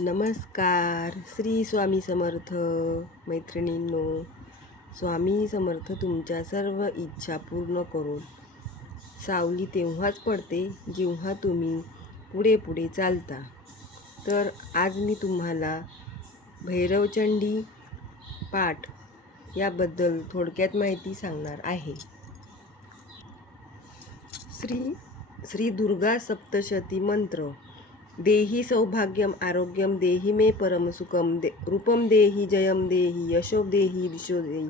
नमस्कार. श्री स्वामी समर्थ. मैत्रिणींनो, स्वामी समर्थ तुमच्या सर्व इच्छा पूर्ण करून. सावली तेव्हाच पडते जेव्हा तुम्ही पुढे पुढे चालता. तर आज मी तुम्हाला भैरवचंडी पाठ याबद्दल थोडक्यात माहिती सांगणार आहे. श्री दुर्गा सप्तशती मंत्र. देहि सौभाग्यम आरोग्यम देहि मे परम सुखम रूपम देहि जयम देहि यशो देहि दिशो देहि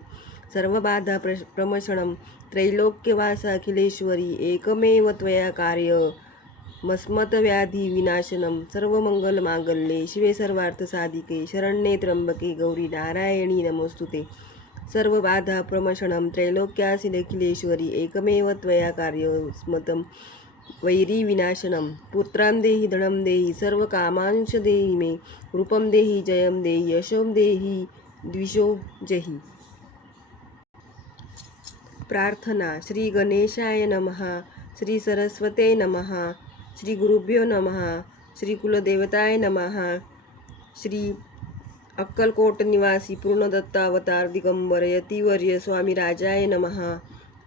सर्वबाधा प्रमशनम त्रैलोक्यवास अखिलेश्वरी एकमेव त्वया कार्य मस्मत व्याधी विनाशनम सर्वमंगल मांगल्ये शिवे सर्वार्थ साधिके शरण्ये त्र्यंबके गौरी नारायणी नमोस्तुते सर्वबाधा प्रमशनम त्रैलोक्यासिलखिलेश्वरी एकमेव त्वया कार्य स्मतम वैरी विनाशनम पुत्रां देहि धनं देहि सर्व कामांश देहि मे रूपम देहि जयम देहि यशोम देहि द्विषो जहि. प्रार्थना. श्री गणेशाय नमः, श्री सरस्वते नमः, श्री गुरुभ्यो नमः, श्री कुलदेवताय नमः, श्री अक्कलकोट निवासी पूर्णदत्तावतार दिगंबर यतिवर्य स्वामी राजाय नमः.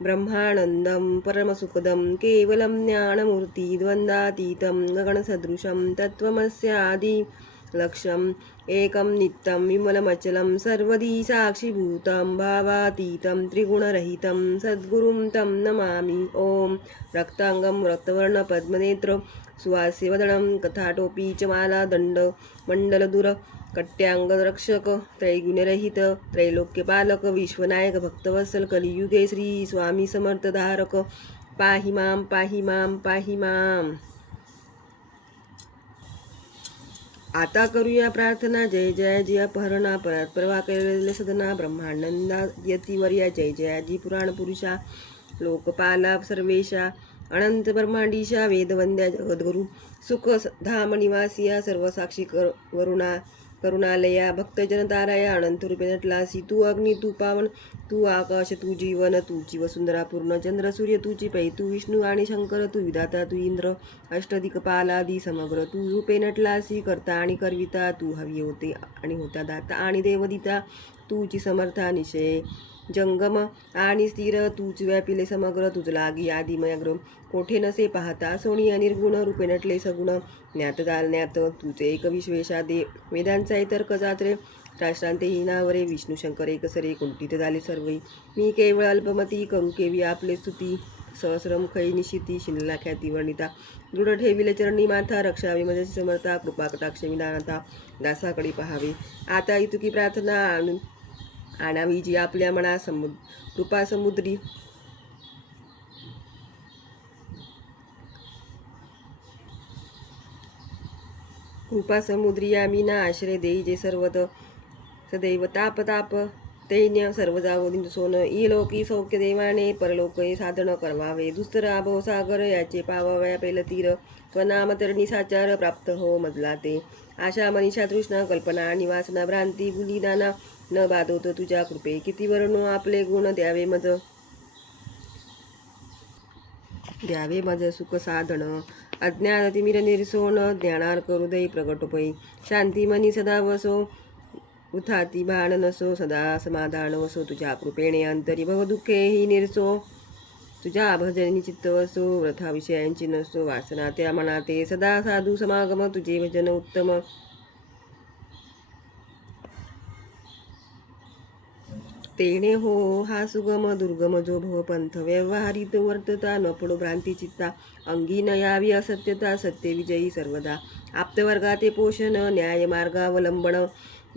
ब्रह्मानंदं परमसुखदं केवलं ज्ञानमूर्ति द्वंद्वातीतं गगनसदृशं तत्त्वमस्यादि लक्ष्यम् एकं नित्यं विमलमचलं सर्वदी साक्षिभूतं भावातीतं त्रिगुणरहितं सद्गुरुं तं नमामि. ओम. रक्तांगं रक्तवर्णपद्मनेत्र सुवास्यवदनं कथाटोपी च माला दंड मंडलदूर कट्यांगरक्षक त्रैगुण्यरहित त्रैलोक्यपालक विश्वनायक भक्तवत्सल कलियुगे श्री स्वामी समर्थधारक पाहि मां पाहि मां पाहि मां. आता करूया प्रार्थना. जय जयाजी अपहरणा परात परवा केलेले सदना ब्रह्मानंदा यतिवर्या जय जयाजी पुराण पुरुषा लोकपाला सर्वेशा अनंत ब्रह्मांडीशा वेदवंद्या जगद्गुरु सुख धाम निवासिया सर्व साक्षी वरुणा करुणालया भक्तजन ताराया अनंत रूपे नटलासी तू अग्नी तू पावन तू आकाश तू जीवन तूची वसुंधरा पूर्ण चंद्र सूर्य तूची पै तू विष्णू आणि शंकर तू विधाता तू इंद्र अष्टदिक्पालादी समग्र तू रूपे नटलासी करता आणि करविता तू हवी होते आणि होता दाता आणि देवदिता तूची समर्था निशय जंगम आणि स्थिर तूच व्यापिले समग्र तुझ लागी आदिमयग्र कोठे नसे पाहता सोणी अनिर्गुण रूपे नटले सगुण ज्ञात जालण्यात तुझे एक विश्वेशा दे वेदांचा तर्क जात्रे राष्ट्रांते हिनावरे विष्णू शंकर एकसरे कुंठित झाले सर्वै मी केवळ अल्पमती करू केवी आपले स्तुती सहस्रमुखै निशिती शिनला ख्याती वर्णिता दृढ ठेविले चरणी माथा रक्षावी मजसी समर्था कृपा कटाक्ष विनानता दासाकडे पहावे. आता इतुकी प्रार्थना आणावी जी आपल्या मना कृपा समुद्री कृपा समुद्री आमीना आश्रय देई जे सर्वत सदैव ताप ताप दैन्य सर्व जागोदिन सोन इलोकी सौख्य देवाने परलोके साधन करवावे दुस्तर आभव सागर याचे पावाव्या पेल तीर स्वनाम तरणी साचार प्राप्त हो मजला ते आशा मनीषा तृष्णा कल्पना आणि वासना भ्रांती बुलिदाना न बाधवत तुझ्या कृपे किती वर्णो आपले गुण द्यावे मज सुख साधन अज्ञान तिमिर निरसोन ज्ञानार करुदय प्रगटोपै शांती मनी सदा वसो उथाती भान नसो सदा समाधान वसो तुझ्या कृपेने अंतरी भवदुःखे ही निरसो तुझ्या भजनी चित्त वसो व्रथा विषयांची नसो वासना त्या मनाते सदा साधू समागम तुझे भजन उत्तम तेणे हो हा सुगम दुर्गम जो भवपंथ व्यवहारित वर्तता न पडो भ्रांती चित्ता अंगी न यावी असत्यता सत्य विजयी सर्वदा आप्तवर्गाते पोषण न्याय मार्गावलंबन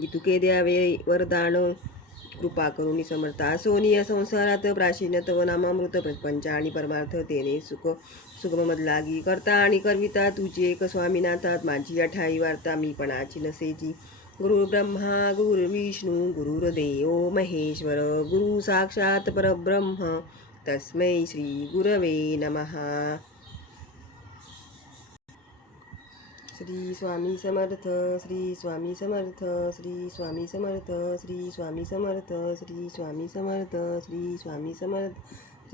इतुके द्यावे वरदान कृपा करुणी समर्था सोनीय संसारात प्राचीन तव नामामृत प्रपंच आणि परमार्थ तेने सुगम मदलागी करता आणि करविता तुझी एक स्वामीनाथात माझी अठाई वार्ता मी पणाची नसेची गुरु ब्रह्मा गुरु विष्णू गुरुर्देव महेश्वर गुरु साक्षात परब्रह्म तस्मै श्री गुरवे नमः. श्री स्वामी समर्थ श्री स्वामी समर्थ श्री स्वामी समर्थ श्री स्वामी समर्थ श्री स्वामी समर्थ श्री स्वामी समर्थ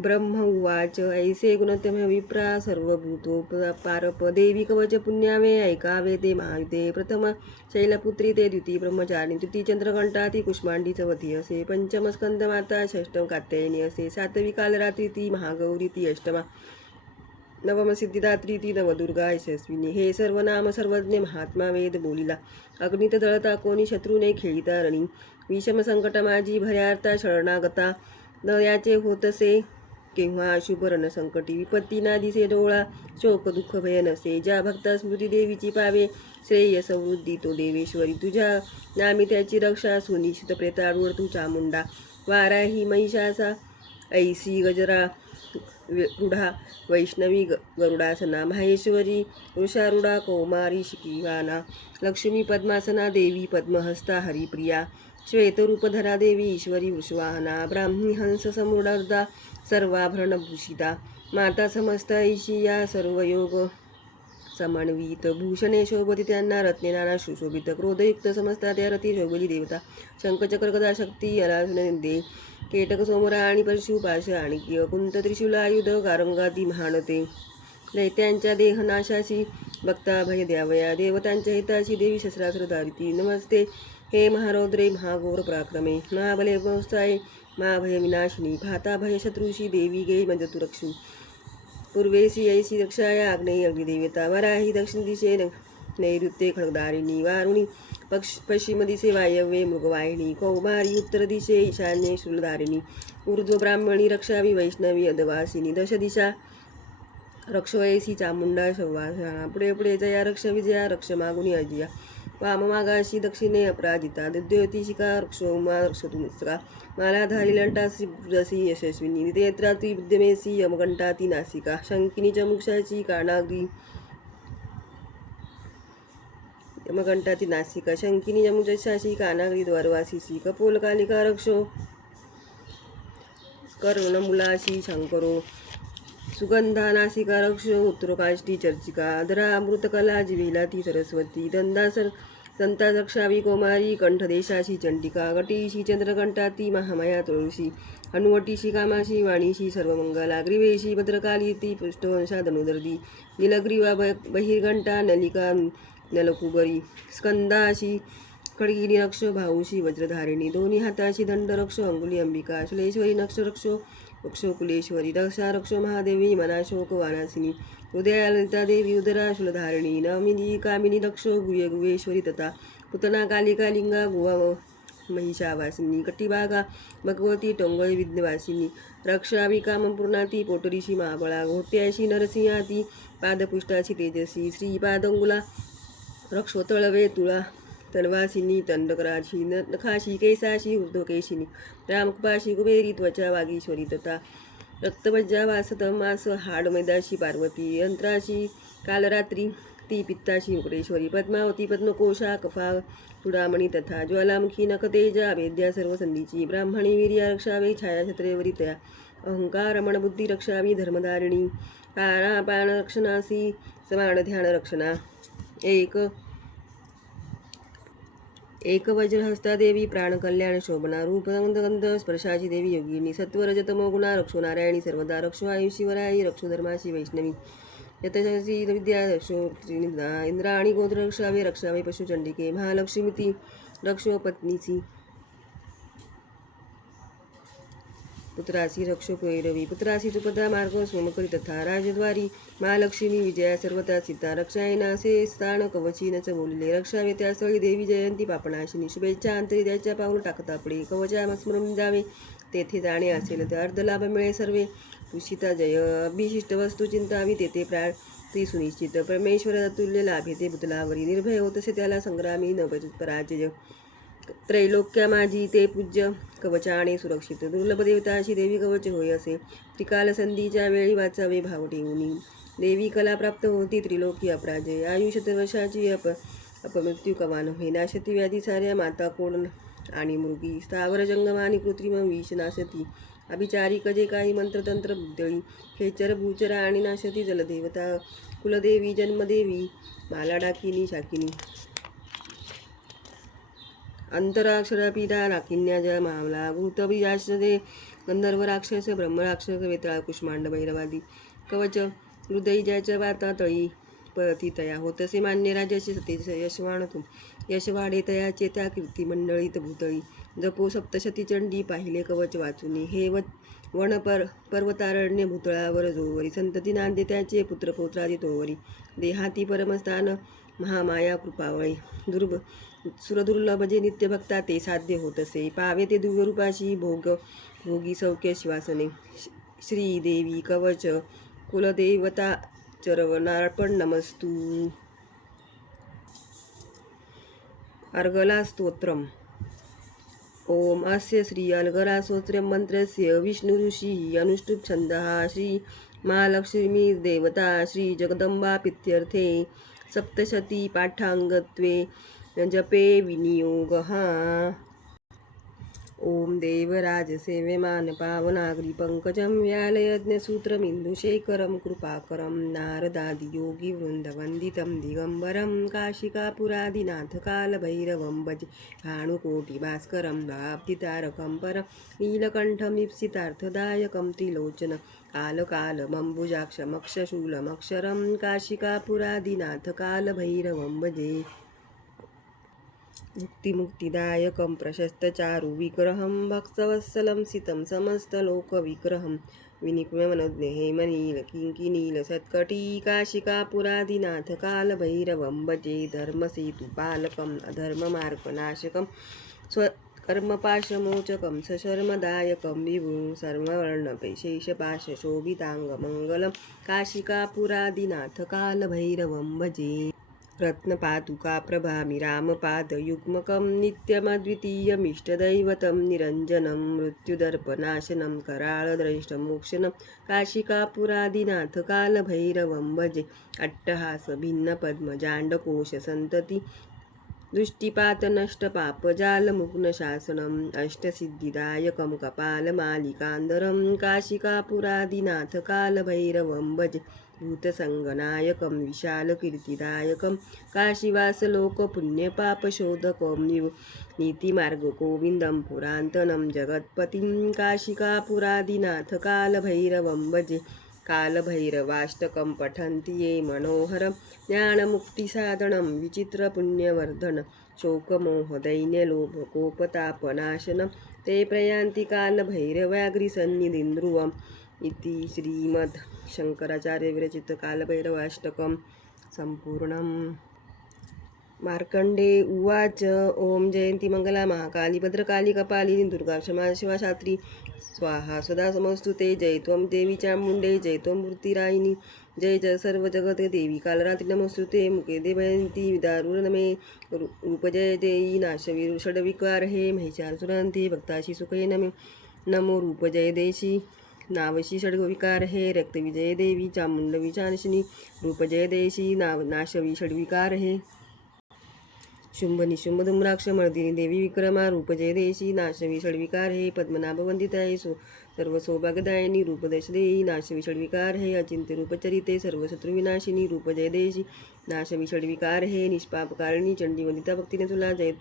ब्रह्म उवाच ऐसे गुणतम विप्रा सर्वभूतोपारप देवी कवच पुण्यावे ऐकावे ते महायुते प्रथम शैलपुत्री ते द्विती ब्रह्मचारिणी तृती चंद्रघंटा ती कुष्मांडी चवथी असे पंचम स्कंद माता षष्टम कात्यायनी असे सातवी कालरात्री ती महागौरी ती अष्टमा नवम सिद्धिदात्री ती नवदुर्गा यशस्विनी हे सर्वनाम सर्वज्ञ महात्मा वेद बोलिला अग्नित जळता कोणी शत्रूने खेळिता रणी विषम संकट माझी भयार्ता शरणागता न याचे होतसे केव्हा अशुभ रण संकटी विपत्ती ना दिसे डोळा शोक दुःख भय नसे ज्या भक्ता स्मृती देवीची पावे श्रेय समृद्धी तो देवेश्वरी तुझ्या नामी त्याची रक्षा सुनिश्चित प्रेताळूवर तू चामुंडा वाराही महिषाचा ऐसी गजरा रूढा वैष्णवी गरुडासना माहेश्वरी वृषारूढा कौमारी शिकीवाना लक्ष्मी पद्मासना देवी पद्महस्ता हरिप्रिया श्वेतरूपधरा देवी ईश्वरी वृषवाहना ब्राह्मी हंस समृढा सर्वाभरणभूषिता माता समस्त ऐशी या सर्व योग समन्वित भूषणे शोभती त्यांना रत्ने नाना सुशोभित क्रोधयुक्त समजता त्या रती शोभली देवता शंखचक्र गदा शक्ती दे केटक सोमरा आणि परशु पाश आणि कुंत त्रिशूल आयुध गारंगाती महानते दैत्यांच्या देहनाशाशी भक्ता भय द्यावया देवतांच्या हिताशी देवी शस्त्रास्त्र धारिती नमस्ते हे महारौद्रे महाघोर पराक्रमे महाबले व्यवसाय महाभय विनाशिनी भाता भय शत्रुशी देवी गे मंजतु रक्षु पूर्वेसी ऐसी रक्षाया आग्नेयी अग्निदेवता वराही दक्षिण दिशे नैऋत्ये खड्गधारिणी वारुणी पश्चिम दिशे वायव्ये मृगवाहिनी कौमारी उत्तर दिशे ईशान्ये शूलधारिणी ऊर्ध्व ब्राह्मणी रक्षावी वैष्णवी अदवासिनी दश दिशा रक्षोयसी चामुंडा शव्वासना पुढे पुढे जया रक्ष विजया रक्ष मागुनी अजिया वाममागाशी दक्षिणे अपराजिता दिद्योती शिका रक्षोमा रक्षतुमिस्रा मालाधारी लंटासी जसी यशस्विनी नितेत्रा ती बुद्धिमेसी यमघंटा ती नासिका शंकिनी चमुक्षाची कानाग्री यमघंटा ती नासिका शंकिनी यमुजशाशी कानाग्री द्वारवासीसी कपोल कालिका रक्षो कर्णमुलाशी शंकरो सुगंधा नासिका रक्ष उत्तरकाष्टी चर्चिका अधरा अमृतकला जिवेला ती सरस्वती दंता रक्षावी कोमारी कंठदेशाशी चंडिका गटीशी चंद्रकंठा ती महामया तुळशी हनुवटीशी कामाशी वाणीशी सर्वमंगला ग्रीवेशी भद्रकाली ती पृष्ठवंशा धनुदर्दी नीलग्रीवा बहिर्घंटा नलिका नलकुबरी स्कंदाशी खडगिनी रक्ष भाऊशी वज्रधारिणी दोन्ही हाताशी दंड रक्ष अंगुली अंबिका शुलेश्वरी नक्ष रक्षो वक्षोकुलेश्वरी रक्षा रक्षो महादेवी मनाशोक वानासिनी हृदया ललिता देवी उदरा शूलधारिणी नमिनी कामिनी रक्षो गुहेश्वरी तथा पुतना कालिका लिंगा गुहा महिषावासिनी कटिबागा भगवती टोंगळी विद्यवासिनी रक्षावी कामपूर्णा ती पोटरीशी महाबळा घोट्याशी नरसिंहा ती पादपुष्टाची तेजसी श्रीपादंगुला रक्षोतळवे तुळा तन्वासिनी तंडकराशी नखाशी केसाशी ऊर्ध्वकेशिनी रामकुपाशी कुबेरी त्वचा वागीश्वरी तथा रक्तमज्जा वासत मास हाड मैदाशी पार्वती यंत्राशी कालरात्री ती पित्ताशी मुकुटेश्वरी पद्मावती पद्मकोशा कफा चुडामणी तथा ज्वालामुखी नखतेजा वेद्या सर्व संधीची ब्राह्मणी वीर्या रक्षावे छायाछत्रेवरी तया अहंकार रमणबुद्धी रक्षावी धर्मधारिणी पारापाण रक्षणासी समान ध्यान रक्षणा एक वज्रहस्ता देवी प्राणकल्याण शोभना रूपगंध स्पर्शाची देवी योगिनी सत्वरजतमो गुणा रक्षो नारायणी सर्वदा रक्षो आयुषी वराई रक्षो धर्माशी वैष्णवी यतशसी विद्या रक्षो इंद्राणी गोत्र रक्षावे पशुचंडिके महालक्ष्मीती रक्षो पत्नीची पुत्रासी रक्षो भैरवी पुत्रासी सुपदा मार्ग सोमकरी तथा राजद्वारी महालक्ष्मी विजया सर्वता सीता रक्षायना असे स्थान कवचीनच बोलले रक्षावे त्या स्थळी देवी जयंती पापणाशिनी शुभेच्छा अंतरिद्याच्या पाऊल टाकता पुढे कवचा स्मरून जावे तेथे जाणे असेल तर अर्धलाभ मिळे सर्वे तुषिता जय अभिशिष्ट वस्तू चिंतावी तेथे प्राप्ती सुनिश्चित परमेश्वर अतुल्य लाभे ते भूतलावरी निर्भय होतसे त्याला संग्रामी न पराजय त्रैलोक्या माझी ते पूज्य कवचाने सुरक्षित दुर्लभ देवताशी देवी कवच होय असे त्रिकाल संधीच्या वेळी वाचावे भाव ठेवून देवी कला प्राप्त होती त्रिलोकी अपराजय आयुष्य वर्षाची अपमृत्यू कमान होई नाशती व्याधी साऱ्या माता कोण आणि मृगी स्थावर जंगमानी कृत्रिम विष नाशती अभिचारी कजे काही मंत्रतंत्र बुद्धळी खेचर भूचर आणि नाशती जलदेवता कुलदेवी जन्मदेवी माला डाकिनी शाकिनी अंतराक्षर पीडा नाकिन्या जय मामला भूतबीजाश्रदे गंधर्व राक्षस ब्रह्मराक्षस वेताळ कुष्मांड भैरवादी कवच हृदय जयच्या वाता तळी पती तया होतसे मान्य राजाशी सतीचे यशवाण तू यश वाढे तयाचे त्या कीर्ती मंडळीत भूतळी जपो सप्तशती चंडी पाहिले कवच वाचुनी हे वन पर्वतारण्य भूतळावर जोवरी संतती नांदे त्याचे पुत्र पौत्रादी तोवरी देहाती परमस्थान महामाया कृपावळी सुरदुर्लभ जे नित्य भक्ता ते साध्य होतसे पावे ते दिव्यरूपाशी भोगी सौख्य श्वासने श्रीदेवी कवच कुलदेवता चरवणार्पण नमस्तू अर्गला स्तोत्रम ओम अस्य श्री अलगरा स्तोत्रम मंत्रस्य विष्णु ऋषी अनुष्टुप छंदः श्री महालक्ष्मी देवता श्री जगदंबा पित्यर्थे सप्तशती पाठांगत्वे जपे विनियोगः ओम देवराज सेव्यमान पावनाग्री पंकजं व्यालयज्ञसूत्रमिन्दुशेखरं कृपाकरं नारदादि योगी वृन्दवन्दितं दिगम्बरं काशिकापुरादिनाथ कालभैरवं भजे भानुकोटिभास्करं वाप्तितारकं परं नीलकण्ठमीप्सितार्थदायकं त्रिलोचन कालकालमम्बुजाक्षमक्षशूलमक्षरं काशिकापुरादिनाथ कालभैरवं भजे मुक्तिमुक्तिदायकं प्रशस्तचारु विग्रहं भक्तवत्सलं सितं समस्तलोकविग्रहं विनिक्ष्यमनोज्ञहेमनीलकिङ्किनीलसत्कटी काशिकापुरादिनाथ कालभैरवं भजे धर्मसेतुपालकम् अधर्ममार्गनाशकं स्वकर्मपाशमोचकं सशर्मदायकं विभुं सर्ववर्णपैशेषपाशशोभिताङ्गमङ्गलं काशिकापुरादिनाथ कालभैरवं भजे रत्नपादुका प्रभामि रामपादयुग्मकं नित्यमद्वितीयमिष्टदैवतं निरञ्जनं मृत्युदर्पनाशनं कराळद्रष्टमोक्षणं काशिकापुरादिनाथ कालभैरवं भजे अट्टहासभिन्नपद्मजाण्डकोशसन्तति दृष्टिपातनष्टपापजालमुग्नशासनम् अष्टसिद्धिदायकं कपालमालिकान्दरं काशिकापुरादिनाथ कालभैरवं भजे भूतसङ्गनायकं विशालकीर्तिदायकं काशीवासलोकपुण्यपापशोधकं नीतिमार्गगोविन्दं पुरान्तनं जगत्पतिं काशिकापुरादिनाथ कालभैरवं भजे कालभैरवाष्टकं पठन्ति ये मनोहरं ज्ञानमुक्तिसाधनं विचित्रपुण्यवर्धन शोकमोहदैन्यलोभकोपतापनाशनं ते प्रयान्ति कालभैरवाग्रिसन्निधिं ध्रुवम् इति श्रीमद् शंकराचार्य विरचित कालभैरवाष्टकं सम्पूर्णम् मार्कंडे उवाच ओम जयंती मंगला महाकाली भद्रकाली कपालिनी दुर्गा क्षमा शिवा शात्री स्वाहा सदा समस्तुते जय त्वं देवी चामुण्डे जय त्वं मूर्तिरायिनी जय जय सर्व जगते देवी कालरात्रि नमस्तुते मुखे देवयंती दारुणमे रूपजय देयी नाशवीर षड्विकार हे महिषासुरांते भक्ताशी सुखे नमो रूपजय देशी नावशी षड्विकार हे रक्तविजय देवी चामुंड विचानशिनी रूपजय देशी नाशवी षड्विकार हे शुंभ निशुंभ धूम्राक्ष मर्दिनी देवी विक्रमा रूपजय देशी नाशवी षड्विकार हे पद्मनाभ वंदिताय सर्व सौभाग्यदायिनी रूपदश देई नाशवी षड्विकार हे अचिंत्य रूपचरिते सर्व शत्रुविनाशिनी रूपजय देशी नाशवी षड्विकार हे निष्पापकारिणी चंडी वंदिता भक्तीने तुला जय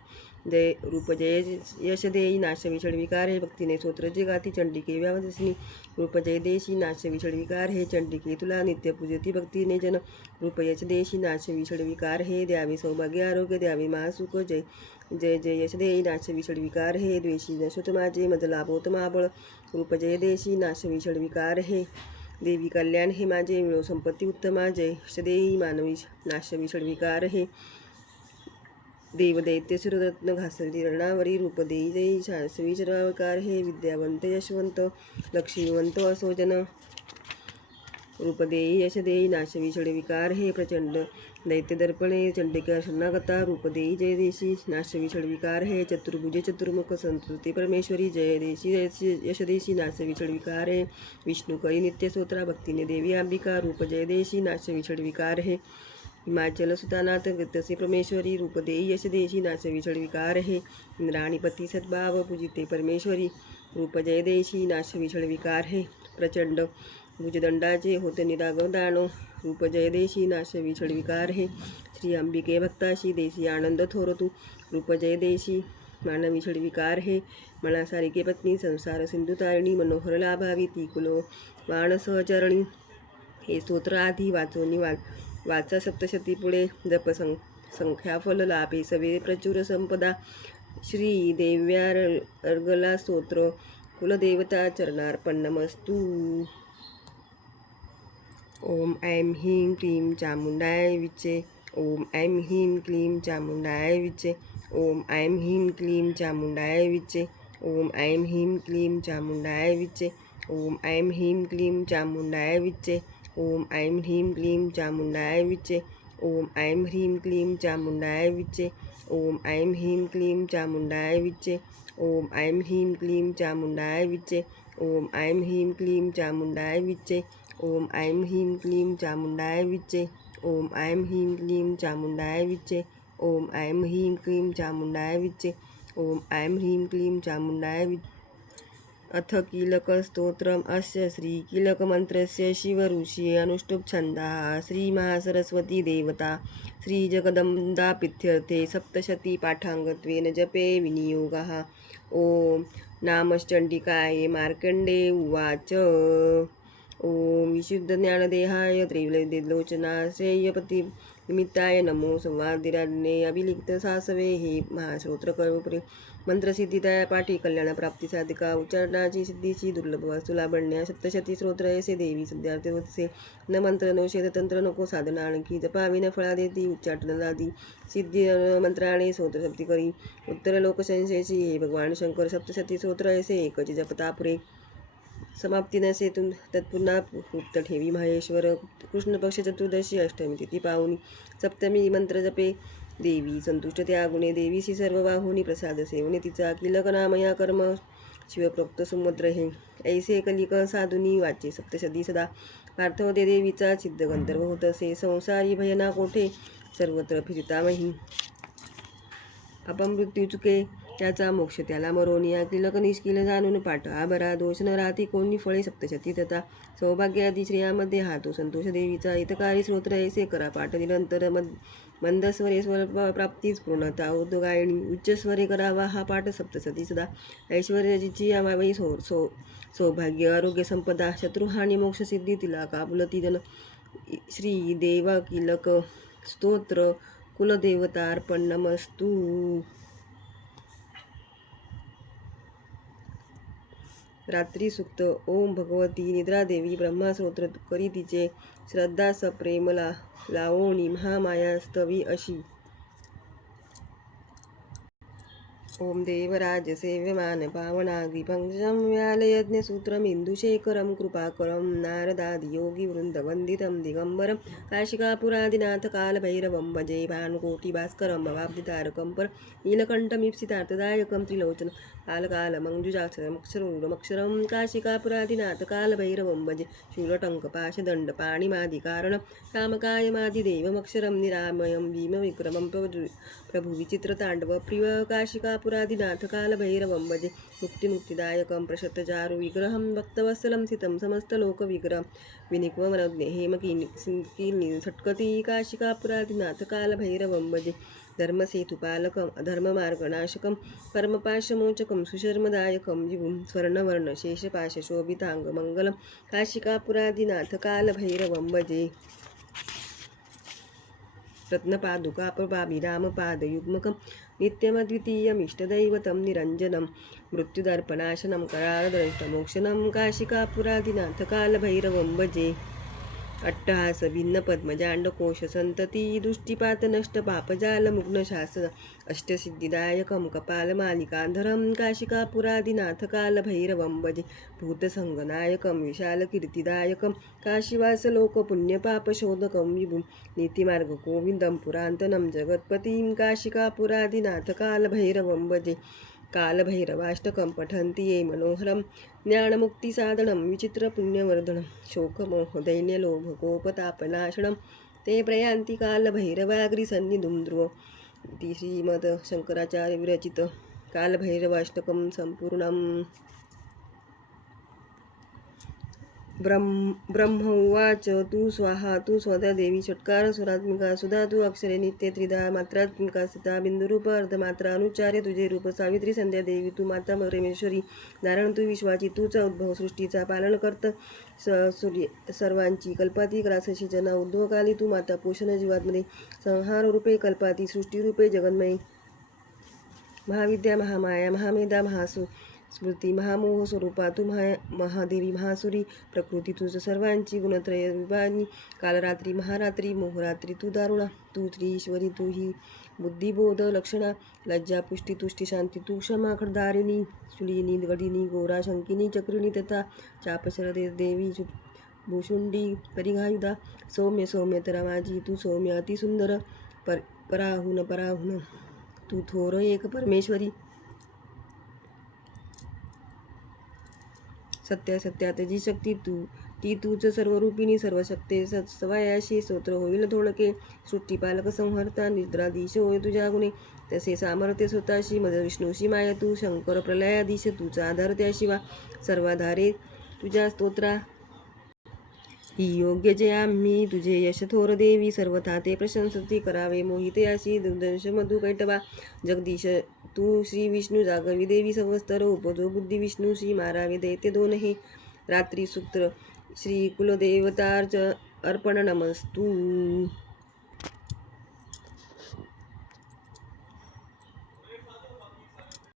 जय रूपजय यश देई नाशवी षड्विकार हे भक्तीने स्तोत्रजे गाती चंडिके व्यावदसिनी रूपजय देशी नाशवी षड्विकार हे चंडिके तुला नित्य पूजती भक्तीने जन रूपयश देशी नाशवी षड्विकार हे द्यावे सौभाग्य आरोग्य द्यावे महासुख जय जय जय यश देई नाशवी षड्विकार हे द्वेषी नशुत माझे मजलाभोत महाबळ रूपजय देशी नाशवी षड्विकार हे देवी कल्याण हे माझे मिळो संपत्ती उत्तमा जय यश देई मानवी नाशवी षड्विकार हे देवदैत्य सुररत्न घासरी रणावरी रूपदेई जय शासवी षड्विकार हे विद्यावंत यशवंत लक्ष्मीवंत असोजन रूपदेई यशदेई नाशवी षड्विकार हे प्रचंड दैत्य दर्पणे चंडिका शरणागता रूपदेई जय देशी नाशवी षड्विकार हे चतुर्भुजे चतुर्मुख संतुती परमेश्वरी जय देशी यशदेशी नाशवी षड्विकार हे विष्णुकरी नित्य स्तोत्रा भक्तीने देवी अंबिका रूप जय देशी नाशवी षड्विकार हे हिमाचल सुतानाथ गतसे परमेश्वरी रूपदेई यशदेशी नाशवी षड्विकार हे इंद्राणीपती सद्भाव पूजिते परमेश्वरी रूप जय देशी नाशवी षड्विकार हे प्रचंड भुजदंडाचे होते निरागदानो रूप जय देशी नाशवी षड्विकार हे श्री अंबिके भक्ताशी देशी आनंद थोरतू रूप जय देशी मानवी छळ विकार हे मला सारिके पत्नी संसार सिंधू तारिणी मनोहर लाभावी ती कुलो वाणसहचरणी हे स्तोत्र आधी वाचोनी वाचा सप्तशती पुढे जप संख्या फल लाभे सवे प्रचुर संपदा श्री देव्यार अर्गला स्तोत्र कुलदेवता चरणार्पणमस्तु. ओम ऐं ह्रीं क्लीं चामुंडाय विचे. ओम ऐं ह्रीं क्लीं चामुंडाय विचे. ओम ऐं ह्रीं क्लीं चामुंडाय विचे. ओम ऐं ह्रीं क्लीं चामुंडाय विचे. ओम ऐं ह्रीं क्लीं चामुंडाय विचे. ओम ऐं ह्रीं क्लीं चामुंडाय विचे. ओम ऐं ह्रीं क्लीं चामुंडाय विचे. ओम ऐं ह्रीं क्लीं चामुंडाय विचे. ओम ऐं ह्रीं क्लीं चामुंडाय विचे. ओम ऐं ह्रीं क्लीं चामुंडाय विचे. ओम ऐं ह्रीं क्लीं चामुंडाय विचे. ओम ऐं ह्रीं क्लीं चामुंडाय विचे. ओम ऐं ह्रीं क्लीं चामुंडाय विचे. ओम ऐं ह्रीं क्लीं चामुंडाय विचे. अथ कीलकस्तोत्रम् अस्य श्रीकीलकमन्त्रस्य शिवऋषि अनुष्टुप् छन्दः श्रीमहासरस्वती देवता श्रीजगदम्बाप्रीत्यर्थे सप्तशती पाठाङ्गत्वेन जपे विनियोगः. ओम नामश्चण्डिकायै मार्कण्डे उवाच. ओम विशुद्धज्ञानदेहाय त्रैलोचनाश्रयपति निमित्ताय नमो संवादिराज्ञे अभिलिखितसासवे हे महाश्रोत्रकल्पे मंत्रसिद्धिदाय पाठी कल्याणप्राप्ती साधिका उच्चारणाची सिद्धीची दुर्लभ वस्तू लाभण्या सप्तशती स्तोत्र ऐसे देवी सध्यार्थे होतसे न मंत्र नो तंत्र नको साधना आणखी जपावी न फळा देती उच्चाटनादी सिद्धी मंत्राने स्तोत्र सप्ती करी उत्तर लोकसंशयची हे भगवान शंकर सप्तशती स्तोत्र ऐसे एकची जपतापुरे समाप्ती नसे तत्पुन्हा उक्त ठेवी महेश्वर कृष्ण पक्ष चतुर्दशी अष्टमी तिथी पाहुणी सप्तमी मंत्र जपे देवी संतुष्ट त्या गुणे देवीसी सर्व वाहुनी प्रसाद सेवने तिचा किलक नामया कर्म शिवप्रोक्त सुमुद्र हे ऐसे कलिक साधुनी वाचे सप्तशती सदा पार्थवते देवीचा सिद्ध गंधर्व होत असे संसारी भयना कोठे सर्वत्र फिरतामही अपमृत्यू चुके त्याचा मोक्ष त्याला मरोनिया किलक निष्किल जाणून पाठ आभरा दोष न राहती कोणी फळे सप्तशती तथा सौभाग्यादी श्रेयामध्ये हा तो संतोष देवीचा हितकारी स्तोत्र ऐसे करा पाठ निरंतर मंदस्वरे स्वर प्राप्तीच पूर्णता उद्गायणी उच्चस्वरे करावा हा पाठ सप्तशती सदा ऐश्वर्याची यावावी सौभाग्य आरोग्य संपदा शत्रुहानी मोक्षसिद्धी तिला काबुलती जन श्री देव किलक स्तोत्र कुलदेवतार्पणमस्तु. रात्री सुक्त. ओम भगवती निद्रादेवी ब्रह्मास्तोत्र करी तिचे श्रद्धा सप्रेम लावोणी महामाया स्तवी अशी. ओम देवराज सेव्यमान पावनाग्री पंकजं व्यालयज्ञसूत्रमिन्दुशेखरं कृपाकरं नारदादि योगी वृन्दवन्दितं दिगम्बरं काशिकापुरादिनाथ कालभैरवं भजे भानुकोटिभास्करं भवाब्धितारकं पर नीलकण्ठमीप्सितार्थदायकं त्रिलोचन कालकालमञ्जुजाक्षरमक्षरमक्षरं काशिकापुरादिनाथ कालभैरवं भजे शूलटङ्कपाशदण्डपाणिमादिकारणं कामकायमादिदेवमक्षरं निरामयं भीमविक्रमं प्रभुविचित्रताण्डव प्रिय काशिकापुरादिनाथ कालभैरवं भजे मुक्तिदायकं प्रशतचारु विग्रहं भक्तवत्सलं स्थितं समस्तलोकविग्रहं विनिक्वमनज्ञे हेमकीर्णि सट्कति काशिकापुरादिनाथ कालभैरवं भजे धर्मसेतुपालकं अधर्ममार्गनाशकं कर्मपाशमोचकं सुशर्मदायकं विभुं स्वर्णवर्णशेषपाशशोभिताङ्गमङ्गलं काशिकापुरादिनाथ कालभैरवं भजे रत्नपादुकाप्रभाभिरामपादयुग्मकं नित्यमद्वितीयमिष्टदैवतं निरञ्जनं मृत्युदर्पणाशनं कराळदंष्टमोक्षणं काशिकापुरादिनाथ कालभैरवं भजे अट्टहास भिन्न पद्मजाण्डकोश संतती दृष्टिपात नष्ट पापजालमुग्नशासन अष्टसिद्धिदायकं कपालमालिकाधरं काशिकापुरादिनाथ कालभैरवं भजे भूतसंगनायकं विशालकीर्तिदायकं काशीवासलोकपुण्यपापशोधकं विभुं नीतिमार्गगोविन्दं पुरान्तनं जगत्पतिं काशिकापुरादिनाथ कालभैरवं भजे कालभैरवाष्टकं पठन्ति ये मनोहरं ज्ञानमुक्तिसाधनं विचित्रपुण्यवर्धनं शोकमोहदैन्यलोभकोपतापनाशनं ते प्रयान्ति कालभैरवाग्रिसन्निधिं ध्रुवम् इति श्रीमद्शङ्कराचार्यविरचित कालभैरवाष्टकं सम्पूर्णम्. ब्रह्म उवाच तू स्वाहा तू स्वदा देवी षट्कार स्वरात्मिका सुधा तू अक्षरे नित्य त्रिधा मात्रात्मिका स्थिता बिंदुरूप अर्धमात्रा अनुचार्य तुझे रूप सावित्री संध्या देवी तू माता परमेश्वरी नारायण तू विश्वाची तूचा उद्भव सृष्टीचा पालन करत सूर्य सर्वांची कल्पाती ग्रासशी जना उद्भवकाली तू माता पोषण जीवात्मध्ये संहार रूपे कल्पाती सृष्टीरूपे जगन्मयी महाविद्या महामाया महामेधा महासु स्मृती महामोह स्वरूपा तू महादेवी महासुरी प्रकृती तुझ सर्वांची गुणत्रय विभानी कालरात्री महारात्री मोहरात्री तू दारुणा तू त्रिईश्वरी तू ही बुद्धिबोध लक्षणा लज्जा पुष्टी तुष्टी शांती तू क्षमा खडदारिणी शुलिनी गडिनी गोरा शंकिनी चक्रिणी तथा चापशरदे देवी भूषुंडी परिघायुधा सौम्य सौम्य तरा माझी तू सौम्य अतिसुंदर पराहुन तू थोर एक परमेश्वरी सत्यात जी शक्ती ती तूच सर्वरूपिणी सर्वशक्ते सत्सवायाशी स्तोत्र होईल थोडके सृष्टीपालक संहर्ता निद्राधीश होय तुझ्या गुणे तसे सामर्थ्य स्वतःशी मद विष्णूशी माय तू शंकर प्रलयाधीश तुझा आधार त्या शिवा सर्वाधारे तुझ्या स्तोत्रा ही योग्य जे आम्ही तुझे यश थोर देवी सर्वथा ते प्रशंसती करावे मोहिते अशी दुर्दंश मधु कैटवा जगदीश तू श्री विष्णू जागवी देवी सर्वस्तर उपजो बुद्धी विष्णूशी मारावे दैत्य दोन हे रात्री सूत्र श्री कुलदेवतार्च अर्पण नमस्तू.